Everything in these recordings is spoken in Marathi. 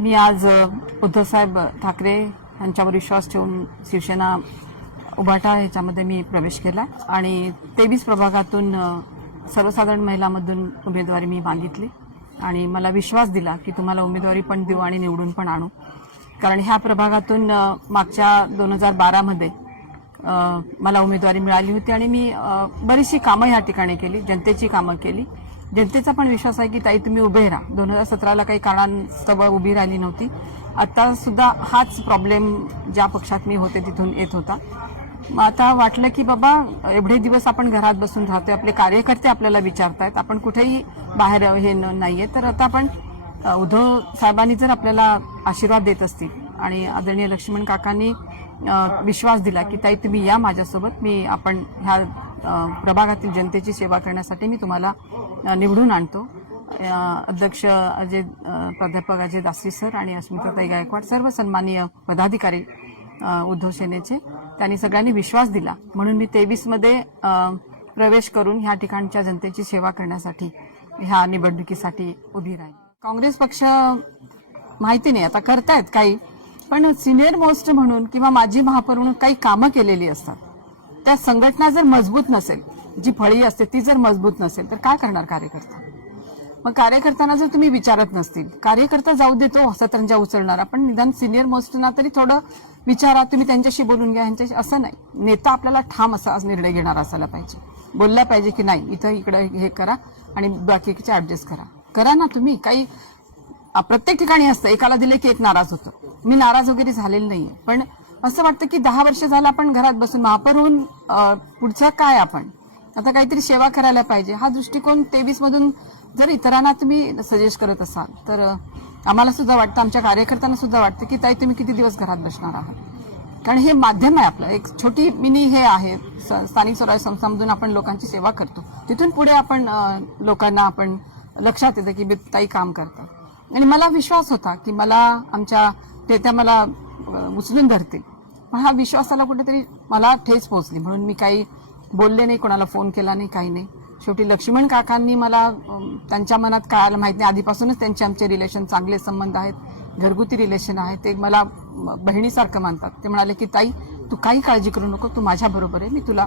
मी आज उद्धवसाहेब ठाकरे यांच्यावर विश्वास ठेवून शिवसेना उभाटा ह्याच्यामध्ये मी प्रवेश केला आणि 23 प्रभागातून सर्वसाधारण महिलांमधून उमेदवारी मी मागितली आणि मला विश्वास दिला की तुम्हाला उमेदवारी पण देऊ आणि निवडून पण आणू. कारण ह्या प्रभागातून मागच्या 2012 मध्ये मला उमेदवारी मिळाली होती आणि मी बरीचशी कामं ह्या ठिकाणी केली, जनतेची कामं केली. जनतेचा पण विश्वास आहे की ताई तुम्ही उभे राहा. 2017ला काही कारणास्तव उभी राहिली नव्हती. आता सुद्धा हाच प्रॉब्लेम ज्या पक्षात मी होते तिथून येत होता. आता वाटलं की बाबा एवढे दिवस आपण घरात बसून राहतोय, आपले कार्यकर्ते आपल्याला विचारतायत, आपण कुठेही बाहेर हे नाहीये, तर आता आपण उद्धव साहेबांनी जर आपल्याला आशीर्वाद देत असतील आणि आदरणीय लक्ष्मण काकांनी विश्वास दिला की ताई तुम्ही या माझ्यासोबत, मी आपण ह्या प्रभागातील जनतेची सेवा करण्यासाठी मी तुम्हाला निवडून आणतो. अध्यक्ष प्राध्यापक अजय दासी सर आणि अस्मिताताई गायकवाड सर्व सन्माननीय पदाधिकारी उद्धव सेनेचे त्यांनी सगळ्यांनी विश्वास दिला म्हणून मी 23 मध्ये प्रवेश करून ह्या ठिकाणच्या जनतेची सेवा करण्यासाठी ह्या निवडणुकीसाठी उभी राहिली. काँग्रेस पक्ष माहिती नाही आता करतायत काही, पण सिनियर मोस्ट म्हणून किंवा माजी महापौर म्हणून काही कामं केलेली असतात. त्या संघटना जर मजबूत नसेल, जी फळी असते ती जर मजबूत नसेल तर काय करणार कार्यकर्ता? मग कार्यकर्त्यांना जर तुम्ही विचारत नसतील, कार्यकर्ता जाऊ देतो सतरंजा उचलणार, आपण निदान सिनियर मोस्टना तरी थोडं विचारा, तुम्ही त्यांच्याशी बोलून घ्या, यांच्याशी असं नाही. नेता आपल्याला ठाम असा निर्णय घेणार असायला पाहिजे, बोलला पाहिजे की नाही इथं इकडे हे करा आणि बाकीचे ऍडजस्ट करा ना तुम्ही. काही प्रत्येक ठिकाणी असतं, एकाला दिले की एक नाराज होतं. मी नाराज वगैरे झालेली नाहीये, पण असं वाटतं की 10 वर्ष झालं आपण घरात बसून महापौर होऊन पुढचं काय, आपण आता काहीतरी सेवा करायला पाहिजे. हा दृष्टिकोन 23 मधून जर इतरांना तुम्ही सजेस्ट करत असाल तर आम्हाला सुद्धा वाटतं, आमच्या कार्यकर्त्यांना सुद्धा वाटतं की ताई तुम्ही किती दिवस घरात बसणार आहात. कारण हे माध्यम आहे आपलं, एक छोटी मिनी हे आहे, स्थानिक स्वराज्य संस्थांमधून आपण लोकांची सेवा करतो, तिथून पुढे आपण लोकांना आपण लक्षात येतं की ताई काम करतात. आणि मला विश्वास होता की मला आमच्या नेत्या मला उचलून धरतील, पण हा विश्वासाला कुठेतरी मला ठेच पोहोचली म्हणून मी काही बोलले नाही, कोणाला फोन केला नाही, काही नाही. शेवटी लक्ष्मण काकांनी मला त्यांच्या मनात काय आलं माहिती नाही, आधीपासूनच त्यांचे आमचे रिलेशन चांगले संबंध आहेत, घरगुती रिलेशन आहे, ते मला बहिणीसारखं मानतात. ते म्हणाले की ताई तू काही काळजी करू नको, तू माझ्या बरोबर आहे, मी तुला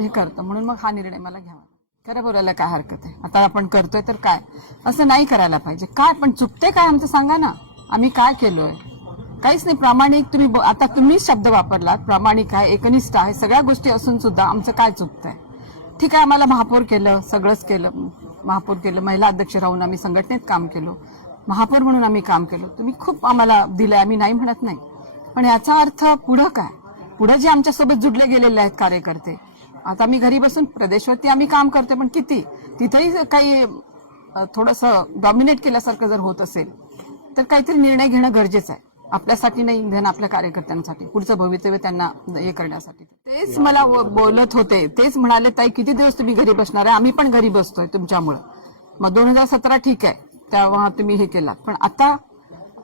हे करतो. म्हणून मग हा निर्णय मला घ्यावा. खरं बोलायला काय हरकत आहे, आता आपण करतोय तर काय, असं नाही करायला पाहिजे. काय पण चुकते काय आमचं सांगा ना, आम्ही काय केलोय? काहीच नाही. प्रामाणिक तुम्ही आता तुम्हीच शब्द वापरलात, प्रामाणिक आहे, एकनिष्ठ आहे, सगळ्या गोष्टी असून सुद्धा आमचं काय चुकतंय? ठीक आहे, आम्हाला महापौर केलं, सगळंच केलं, महापौर केलं, महिला अध्यक्ष राहून आम्ही संघटनेत काम केलो, महापौर म्हणून आम्ही काम केलं, तुम्ही खूप आम्हाला दिलंय, आम्ही नाही म्हणत नाही. पण याचा अर्थ पुढं काय? पुढं जे आमच्यासोबत जुडले गेलेले आहेत कार्यकर्ते, आता मी घरी बसून प्रदेशवरती आम्ही काम करतोय, पण किती तिथेही काही थोडंसं डॉमिनेट केल्यासारखं जर होत असेल तर काहीतरी निर्णय घेणं गरजेचं आहे, आपल्यासाठी नाही, इंधन आपल्या कार्यकर्त्यांसाठी, पुढचं भवितव्य त्यांना हे करण्यासाठी. तेच मला बोलत होते, तेच म्हणाले ताई किती दिवस तुम्ही घरी बसणार आहे, आम्ही पण घरी बसतोय तुमच्यामुळे. मग 2017 ठीक आहे, तेव्हा तुम्ही हे केलात, पण आता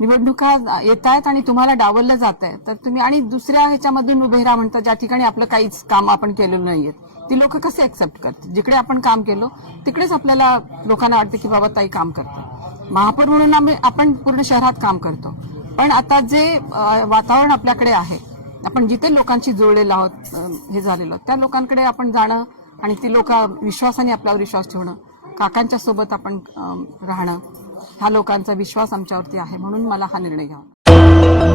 निवडणुका येत आहेत आणि तुम्हाला डावललं जात आहे, तर तुम्ही आणि दुसऱ्या ह्याच्यामधून उभे राहा म्हणता, ज्या ठिकाणी आपलं काहीच काम आपण केलेलं नाहीये, ती लोक कसे ऍक्सेप्ट करतात? जिकडे आपण काम केलं तिकडेच आपल्याला लोकांना वाटतं की बाबा ताई काम करतात. महापौर म्हणून आपण पूर्ण शहरात काम करतो, पण आता जे वातावरण आपल्याकडे आहे, आपण जिथे लोकांशी जोडलेलो आहोत, हे झालेलो, त्या लोकांकडे आपण जाणं आणि ती लोक विश्वासाने आपल्यावर विश्वास ठेवणं, काकांच्या सोबत आपण राहणं, ह्या लोकांचा विश्वास आमच्यावरती आहे, म्हणून मला हा निर्णय घ्यावा.